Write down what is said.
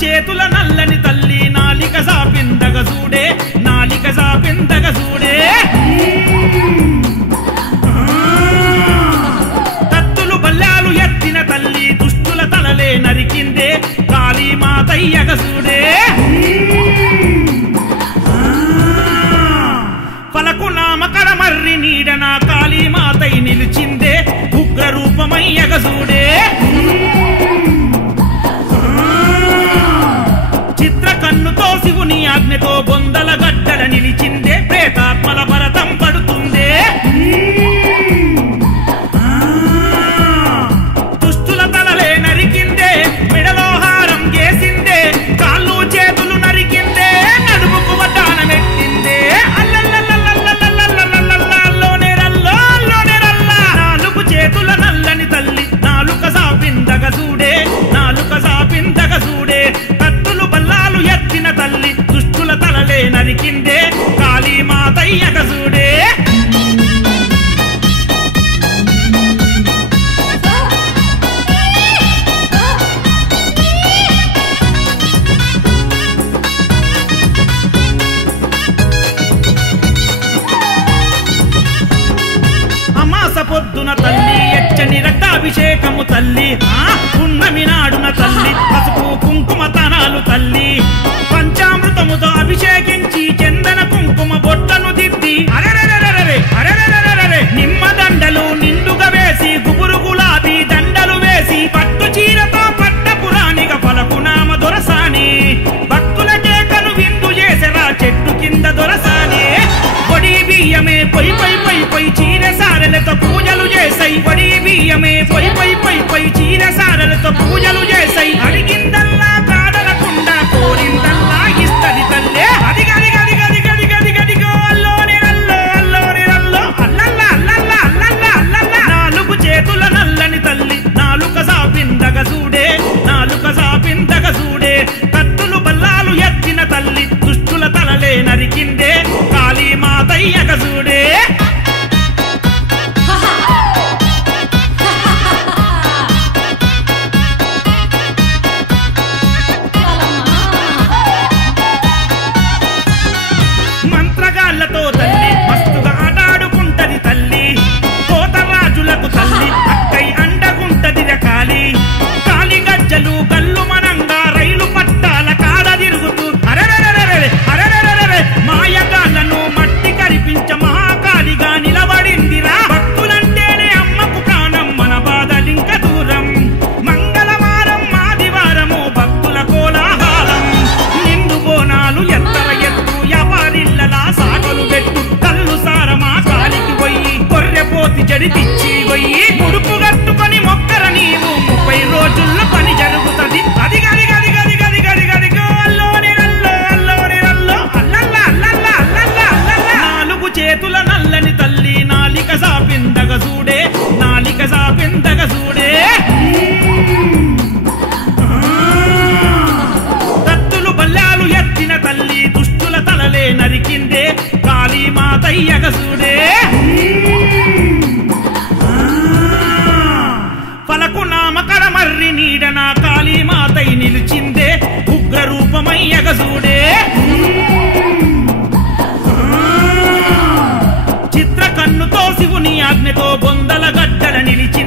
చేతుల నల్లని తల్లి నాలిక సాపిందగ చూడే నాలిక సాపిందగ చూడే కత్తులు బల్లాలు ఎత్తిన తల్లి దుష్టుల తలలే నరికిందే కాళీమాతయ్యగ చూడే పలకు నామకడ మర్రి నీడన కాళీమాతై నిలిచిందే ఉగ్ర రూపమయ్యగ చూడే చిత్ర కన్నుతో శివుని ఆజ్ఞతో బొందల గడ్డల నిలిచిందే ప్రేతాత్మల భరతం పడుతుందే దుష్టుల తలలే నరికిందే మెడలో హారం చేసిందే కాళ్ళు చేతులు నరికిందే నడుముకు వడ్డానమెట్టిందే నాలుగు చేతుల నల్లని తల్లి నాలుక సాపిందగ చూడే నాలుక సాపిందగ చూడే కత్తులు బల్లాలు ఎత్తిన తల్లి దుష్టుల తలలే నరికిందే కాళీమాతయ్యగ చూడే పొద్దున తల్లి ఎచ్చని రక్తాభిషేకము తల్లి పున్నమి నాడున తల్లి పసుపు కుంకుమ తనాలు తల్లి పంచామృతముతో అభిషేకించి చందన కుంకుమ బొట్టను దిద్ది అరెరెరెరెరెరెరెరెరెరెరె నిమ్మ దండలు నిండుగా వేసి గుబురు గులాబీ దండలు వేసి పట్టు చీరతో పట్ట పురాణిక పలకునామ దొరసాని భక్తులకే కను విందు చేసరా చెట్టు కింద దొరసాని పొడి బియ్యమే పొయ్యి పొయ్యి చీర సారెలతో పూజలు చేసాయి పొడి బియ్యమే పొయ్యి చీర సారెలతో పూజలు చేసాయి అడిగిందల్లా కాదనకుండా కోరిందల్లా ఇస్తది తల్లే అది గది గది గది గది గది గదిగో అల్లోని రల్లో అల్లోని రల్లో అల్లల్లా అల్లల్లా అల్లల్లా అల్లల్లా నాలుగు చేతుల నల్లని తల్లి నాలుక సాపిందగ చూడే నాలుక సాపిందగ చూడే కత్తులు బల్లాలు ఎత్తిన తల్లి దుష్టుల తలలే నరికిందే కాళీమాతయ్యగ చూడే మంత్రగాళ్లతో తల్లి మస్తుగా ఆటాడుకుంటది తల్లి కోతరాజులకు తల్లి అక్కై అండగుంటది రకాలి కాలి గజ్జలు గల్లు మనంగా రైలు పట్టాల కాడ తిరుగుతూ అరెరెరెరెరె అరెరెరెరెరె మాయగాళ్లను మట్టి కరిపించ మహాకాళిగా నిలబడిందిరా భక్తులంటేనే అమ్మకు ప్రాణం మన బాధలింక దూరం మంగళవారం ఆదివారము భక్తుల కోలాహలం నిండు బోనాలు ఎత్తర ఎత్తు వ్యాపారిల్లలా సాగలు పెట్టు కళ్ళు సారమా కాలికి పోయి గొర్రెపోతి జడితిచ్చి పోయి ముడుపు కట్టుకొని మొక్కర నీవు 30 రోజుల్లో పని జరుగుతుంది అది గది గది గది గది గది గదిగో అల్లోని రల్లో అల్లోని రల్లో అల్లల్లా అల్లల్లా అల్లల్లా అల్లల్లా నాలుగు చేతుల నల్లని తల్లి నాలిక సాపిందగ చూడే నాలిక సాపిందగ చూడే కత్తులు బల్లాలు ఎత్తిన తల్లి దుష్టుల తలలే నరికిందే కాళీమాతయ్యగ చూడే పలకు నామకడ మర్రి నీడన కాళీమాతై నిలిచిందే ఉగ్ర రూపమయ్యగ చూడే చిత్ర కన్నుతో శివుని ఆజ్ఞతో బొందల గడ్డల నిలిచి